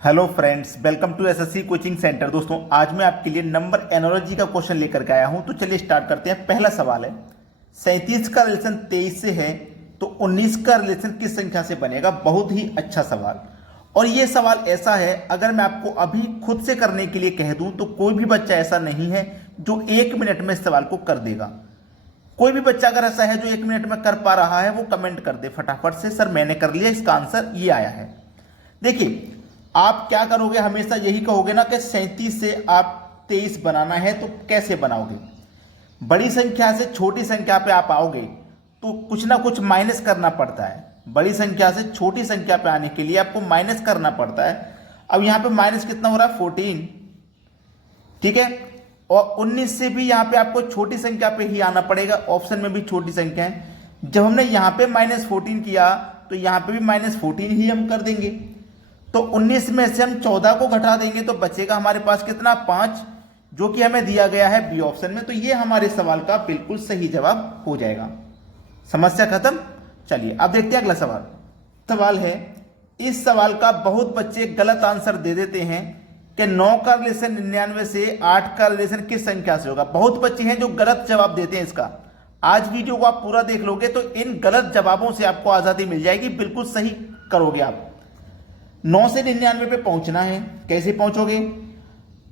Hello friends, welcome to SSC coaching centre. दोस्तों, आज मैं आपके लिए नंबर एनोलॉजी का क्वेश्चन लेकर के आया हूं। तो चलिए स्टार्ट करते हैं। पहला सवाल है, 37 का रिलेशन 23 से है तो 19 का रिलेशन किस संख्या से बनेगा। बहुत ही अच्छा सवाल। और ये सवाल ऐसा है, अगर मैं आपको अभी खुद से करने के लिए कह दूं तो कोई भी बच्चा ऐसा नहीं है जो 1 मिनट में इस सवाल को कर देगा। कोई भी बच्चा अगर ऐसा है जो 1 मिनट में कर पा रहा है, वो कमेंट कर दे फटाफट से, सर मैंने कर लिया, इसका आंसर ये आया है। देखिए, आप क्या करोगे, हमेशा यही कहोगे ना कि 37 से आप 23 बनाना है। तो कैसे बनाओगे? बड़ी संख्या से छोटी संख्या पे आप आओगे तो कुछ ना कुछ माइनस करना पड़ता है। बड़ी संख्या से छोटी संख्या पे आने के लिए आपको माइनस करना पड़ता है। अब यहां पे माइनस कितना हो रहा है? 14। ठीक है। और 19 से भी यहां पे आपको छोटी संख्या पे ही आना पड़ेगा। ऑप्शन में भी छोटी संख्या है। जब हमने यहां पे -14 किया तो यहां पे भी -14 ही हम कर देंगे। तो 19 में से हम 14 को घटा देंगे तो बचेगा हमारे पास कितना? 5, जो कि हमें दिया गया है बी ऑप्शन में। तो ये हमारे सवाल का बिल्कुल सही जवाब हो जाएगा। समस्या खत्म। चलिए अब देखते हैं अगला सवाल। सवाल है, इस सवाल का बहुत बच्चे गलत आंसर दे देते हैं कि 9 का रिलेशन 99 से 8 का रिलेशन किस संख्या से होगा। बहुत बच्चे हैं जो गलत जवाब देते हैं इसका। आज वीडियो को आप पूरा देख लोगे तो इन गलत जवाबों से आपको आजादी मिल जाएगी। बिल्कुल सही करोगे आप। 9 से 99 पे पहुंचना है। कैसे पहुंचोगे?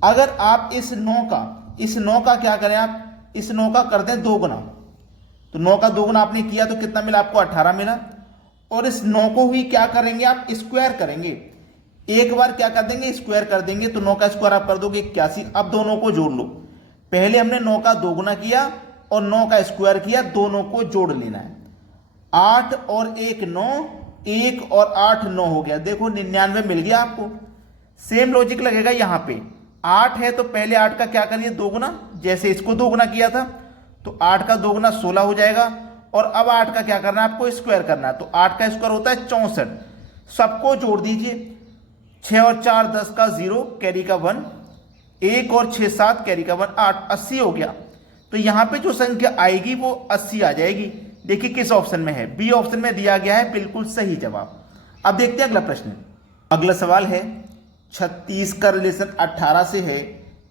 अगर आप इस 9 का क्या करें, आप इस 9 का कर दें 2 गुना। तो 9 का 2 गुना आपने किया तो कितना मिला आपको? 18 मिला। और इस 9 को ही क्या करेंगे आप? स्क्वायर करेंगे। एक बार क्या कर देंगे? स्क्वायर कर देंगे। तो 9 का स्क्वायर आप कर दोगे 81। अब दोनों को जोड़ लो। पहले हमने 9 का 2 गुना किया और 9 का स्क्वायर किया, दोनों को जोड़ लेना है। 8 और 1 9, 1 और 8 9 हो गया। देखो 99 मिल गया आपको। सेम लॉजिक लगेगा यहां पे। 8 है तो पहले 8 का क्या करिए? 2 गुना। जैसे इसको 2 गुना किया था तो 8 का 2 गुना 16 हो जाएगा। और अब 8 का क्या करना है आपको? स्क्वायर करना है। तो 8 का स्क्वायर होता है 64। सबको जोड़ दीजिए। 6 और 4 10 का 0, कैरी का 1। 1 और 6 7, कैरी का 1 8, 80 हो गया। तो यहां पे जो संख्या आएगी वो 80 आ जाएगी। देखिए किस ऑप्शन में है? बी ऑप्शन में दिया गया है, बिल्कुल सही जवाब। अब देखते हैं अगला प्रश्न। अगला सवाल है, 36 का रिलेशन 18 से है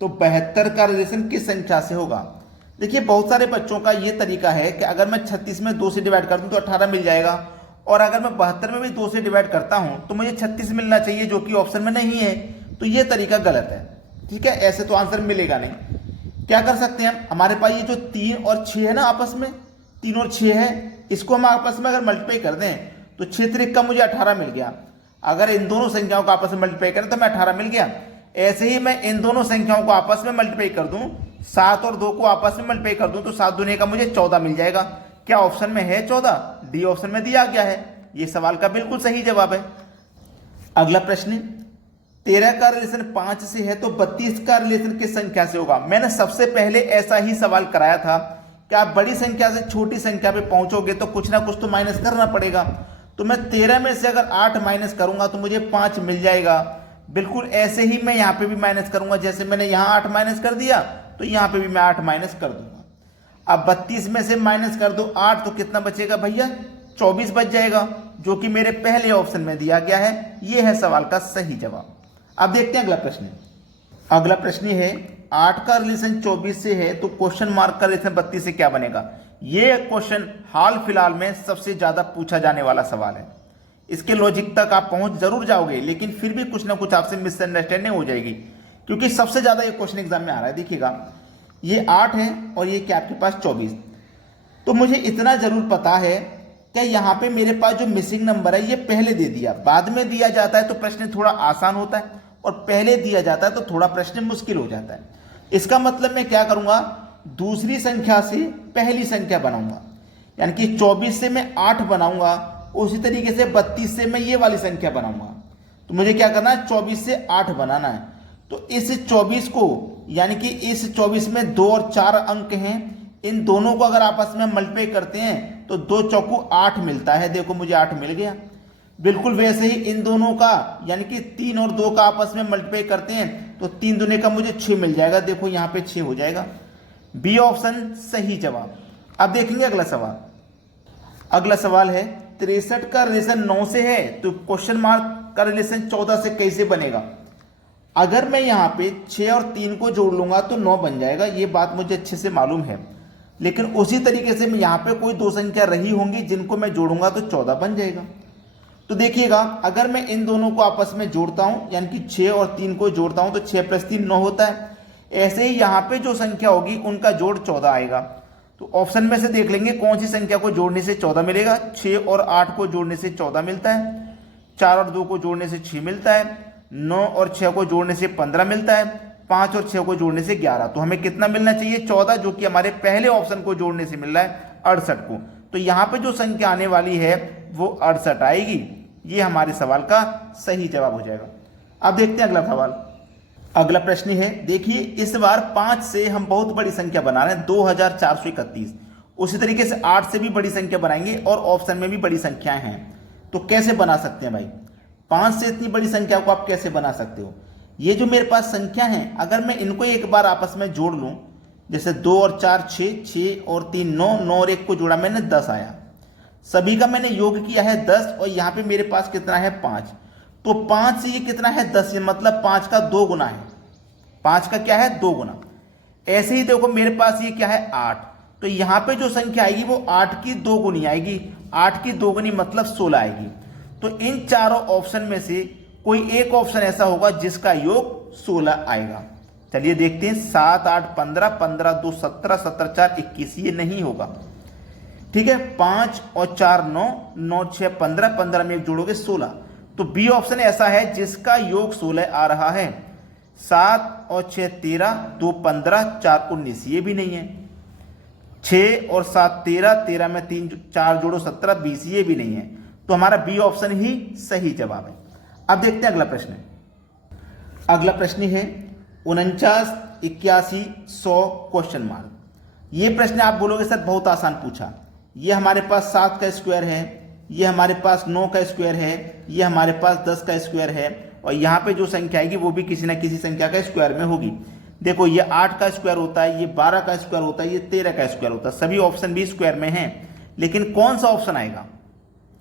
तो 72 का रिलेशन किस संख्या से होगा। देखिए, बहुत सारे बच्चों का यह तरीका है कि अगर मैं 36 में 2 से डिवाइड कर दूं तो 18 मिल जाएगा। और अगर मैं 72 में भी 2 से डिवाइड करता हूं तो मुझे 36 मिलना चाहिए, जो कि ऑप्शन में नहीं है। तो यह तरीका गलत है। ठीक है, ऐसे तो आंसर मिलेगा नहीं। क्या कर सकते हैं हम? हमारे पास ये जो 3 और 6 है ना आपस में, 3 और 6 है, इसको हम आपस में अगर मल्टीप्लाई कर दें तो 6 त्रिक का मुझे 18 मिल गया। अगर इन दोनों संख्याओं को आपस में मल्टीप्लाई करें तो मैं 18 मिल गया। ऐसे ही मैं इन दोनों संख्याओं को आपस में मल्टीप्लाई कर दूं, 7 और 2 को आपस में मल्टीप्लाई कर दूं तो 7 दूनी का मुझे 14 मिल जाएगा। क्या ऑप्शन में है 14? डी ऑप्शन में दिया गया है। ये सवाल का बिल्कुल सही जवाब है। अगला प्रश्न, 13 का रिलेशन 5 से है तो 32 का रिलेशन किस संख्या से होगा। मैंने सबसे पहले ऐसा ही सवाल कराया था कि आप बड़ी संख्या से छोटी संख्या पे पहुंचोगे तो कुछ ना कुछ तो माइनस करना पड़ेगा। तो मैं 13 में से अगर 8 माइनस करूंगा तो मुझे 5 मिल जाएगा। बिल्कुल ऐसे ही मैं यहां पे भी माइनस करूंगा। जैसे मैंने यहां 8 माइनस कर दिया तो यहां पे भी मैं 8 माइनस कर दूंगा। अब 32 में से माइनस कर दो 8 तो कितना बचेगा भैया? 24 बच जाएगा, जो कि मेरे पहले ऑप्शन में दिया गया है। यह है सवाल का सही जवाब। अब देखते हैं अगला प्रश्न। अगला प्रश्न है, 8 का रिलेशन 24 से है तो क्वेश्चन मार्क का रिलेशन 32 से क्या बनेगा। यह क्वेश्चन हाल फिलहाल में सबसे ज्यादा पूछा जाने वाला सवाल है। इसके लॉजिक तक आप पहुंच जरूर जाओगे, लेकिन फिर भी कुछ ना कुछ आपसे मिसअंडरस्टैंडिंग हो जाएगी, क्योंकि सबसे ज्यादा ये क्वेश्चन एग्जाम में आ रहा है। देखिएगा, ये 8 है और ये क्या आपके पास 24। तो मुझे इतना जरूर पता है कि यहाँ पे मेरे पास जो मिसिंग नंबर है ये पहले दे दिया। बाद में दिया जाता है तो प्रश्न थोड़ा आसान होता है, और पहले दिया जाता है तो थोड़ा प्रश्न मुश्किल हो जाता है। इसका मतलब मैं क्या करूंगा? दूसरी संख्या से पहली संख्या बनाऊंगा। यानी कि 24 से मैं 8 बनाऊंगा, उसी तरीके से 32 से मैं ये वाली संख्या बनाऊंगा। तो मुझे क्या करना है? 24 से 8 बनाना है। तो इस 24 को, यानी कि इस 24 में 2 और 4 अंक हैं, इन दोनों को अगर आपस में मल्टीप्लाई करते हैं तो 2 चौकू 8 मिलता है। देखो मुझे 8 मिल गया। बिल्कुल वैसे ही इन दोनों का, यानी कि 3 और 2 का आपस में मल्टीप्लाई करते हैं तो 3 दूने का मुझे 6 मिल जाएगा। देखो यहां पे 6 हो जाएगा। बी ऑप्शन सही जवाब। अब देखेंगे अगला सवाल। अगला सवाल है, 63 का रिलेशन 9 से है तो क्वेश्चन मार्क का रिलेशन 14 से कैसे बनेगा? अगर मैं यहाँ पे 6 और 3 को जोड़ लूंगा तो 9 बन जाएगा, ये बात मुझे अच्छे से मालूम है। लेकिन उसी तरीके से मैं यहाँ पे कोई दो संख्या रही होंगी जिनको मैं जोड़ूंगा तो 14 बन जाएगा। तो देखिएगा, अगर मैं इन दोनों को आपस में जोड़ता हूं, यानी कि 6 और 3 को जोड़ता हूं तो 6 + 3 9 होता है। ऐसे ही यहाँ पे जो संख्या होगी उनका जोड़ 14 आएगा। तो ऑप्शन में से देख लेंगे कौन सी संख्या को जोड़ने से 14 मिलेगा। 6 और 8 को जोड़ने से 14 मिलता है, 4 और 2 को जोड़ने से 6 मिलता है, 9 और 6 को जोड़ने से 15 मिलता है, 5 और 6 को जोड़ने से 11। तो हमें कितना मिलना चाहिए? 14, जो कि हमारे पहले ऑप्शन को जोड़ने से मिल रहा है 68 को। तो यहाँ पे जो संख्या आने वाली है वो 68 आएगी। ये हमारे सवाल का सही जवाब हो जाएगा। अब देखते हैं अगला सवाल। अगला प्रश्न है, देखिए इस बार 5 से हम बहुत बड़ी संख्या बना रहे हैं 2431। उसी तरीके से 8 से भी बड़ी संख्या बनाएंगे और ऑप्शन में भी बड़ी संख्याएं हैं। तो कैसे बना सकते हैं भाई? 5 से इतनी बड़ी संख्या को आप कैसे बना सकते हो? ये जो मेरे पास संख्या है, अगर मैं इनको एक बार आपस में जोड़ लूं, जैसे 2 और 4 6, 6 और 3 9, 9 और 1 को जोड़ा मैंने 10 आया। सभी का मैंने योग किया है 10 और यहाँ पे मेरे पास कितना है 5। तो 5 से ये कितना है 10, मतलब 5 का 2 गुना है। 5 का क्या है 2 गुना। ऐसे ही देखो मेरे पास ये क्या है 8। तो यहाँ पे जो संख्या आएगी वो 8 की 2 गुनी आएगी। 8 की 2 गुनी मतलब 16 आएगी। तो इन चारों ऑप्शन में से कोई एक ऑप्शन ऐसा होगा जिसका योग 16 आएगा। चलिए देखते हैं। 7 8 15, 15 2 17, 17 4 21, ये नहीं होगा। ठीक है, 5 और 4 9, 9 6 15, 15 में एक जोड़ोगे 16। तो बी ऑप्शन ऐसा है जिसका योग 16 आ रहा है। 7 और 6 13, 2 15, 4 19, ये भी नहीं है। 6 और 7 13, 13 में 3 4 जोड़ो 17 20, ये भी नहीं है। तो हमारा बी ऑप्शन ही सही जवाब है। अब देखते हैं अगला प्रश्न। अगला प्रश्न है 49 81 100 क्वेश्चन मार्क। ये प्रश्न आप बोलोगे सर बहुत आसान पूछा। ये हमारे पास 7 का स्क्वायर है, ये हमारे पास 9 का स्क्वायर है, ये हमारे पास 10 का स्क्वायर है, और यहाँ पे जो संख्या आएगी वो भी किसी ना किसी संख्या का स्क्वायर में होगी। देखो ये 8 का स्क्वायर होता है, ये 12 का स्क्वायर होता है, ये 13 का स्क्वायर होता है। सभी ऑप्शन भी स्क्वायर में हैं, लेकिन कौन सा ऑप्शन आएगा?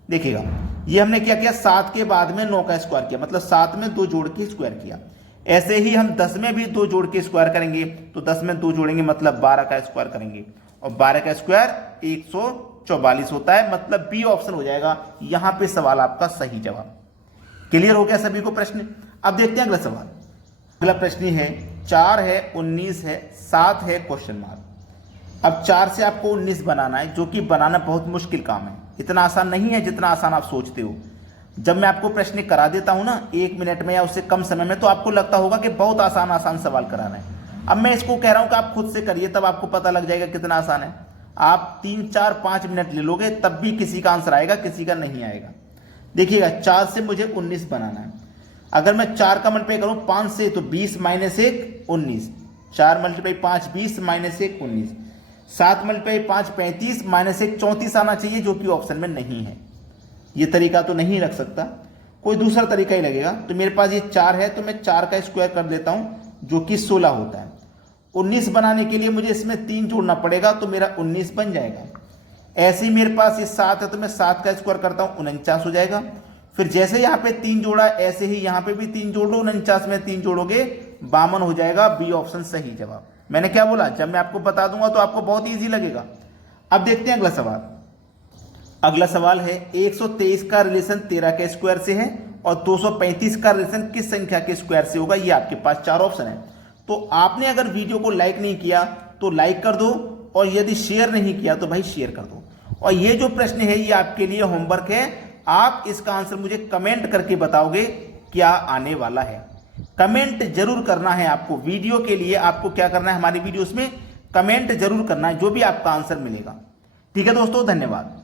देखिएगा, ये हमने क्या किया, 7 के बाद में 9 का स्क्वायर किया, मतलब 7 में 2 जोड़ के स्क्वायर किया। ऐसे ही हम 10 में भी 2 जोड़ के स्क्वायर करेंगे, तो 10 में 2 जोड़ेंगे मतलब 12 का स्क्वायर करेंगे, और 12 का स्क्वायर 144 होता है। मतलब बी ऑप्शन हो जाएगा यहां पे सवाल आपका सही जवाब। क्लियर हो गया सभी को प्रश्न? अब देखते हैं अगला सवाल। अगला प्रश्न है 4 है 19 है 7 है क्वेश्चन मार्क। अब 4 से आपको 19 बनाना है, जो कि बनाना बहुत मुश्किल काम है। इतना आसान नहीं है जितना आसान आप सोचते हो। जब मैं आपको प्रश्न करा देता हूं ना 1 मिनट में या उससे कम समय में, तो आपको लगता होगा कि बहुत आसान आसान सवाल कराना है। अब मैं इसको कह रहा हूं कि आप खुद से करिए, तब आपको पता लग जाएगा कितना आसान है। आप 3 4 5 मिनट ले लोगे तब भी किसी का आंसर आएगा, किसी का नहीं आएगा। देखिएगा, 4 से मुझे 19 बनाना है। अगर मैं 4 का मल्टीप्लाई करूं 5 से, तो 20 - 1 19। 4 × 5 20 - 1 19। 7 × 5 35 - 1 34 आना चाहिए, जो कि ऑप्शन में नहीं है। ये तरीका तो नहीं रख सकता, कोई दूसरा तरीका ही लगेगा। तो मेरे पास ये 4 है, तो मैं 4 का स्क्वायर कर देता हूं, जो कि 16 होता है। 19 बनाने के लिए मुझे इसमें 3 जोड़ना पड़ेगा, तो मेरा 19 बन जाएगा। ऐसे ही मेरे पास ये 7 है, तो मैं 7 का स्क्वायर करता हूं, 49 हो जाएगा। फिर जैसे यहाँ पे 3 जोड़ा, ऐसे ही यहाँ पे भी 3 जोड़ लो, 49 में 3 जोड़ोगे 52 हो जाएगा। बी ऑप्शन सही जवाब। मैंने क्या बोला, जब मैं आपको बता दूंगा तो आपको बहुत ईजी लगेगा। अब देखते हैं अगला सवाल। अगला सवाल है 123 का रिलेशन 13 के स्क्वायर से है, और 235 का रिलेशन किस संख्या के स्क्वायर से होगा? ये आपके पास 4 ऑप्शन है। तो आपने अगर वीडियो को लाइक नहीं किया तो लाइक कर दो, और यदि शेयर नहीं किया तो भाई शेयर कर दो। और ये जो प्रश्न है ये आपके लिए होमवर्क है। आप इसका आंसर मुझे कमेंट करके बताओगे क्या आने वाला है। कमेंट जरूर करना है आपको। वीडियो के लिए आपको क्या करना है, हमारी वीडियोस में कमेंट जरूर करना है, जो भी आपका आंसर मिलेगा। ठीक है दोस्तों, धन्यवाद।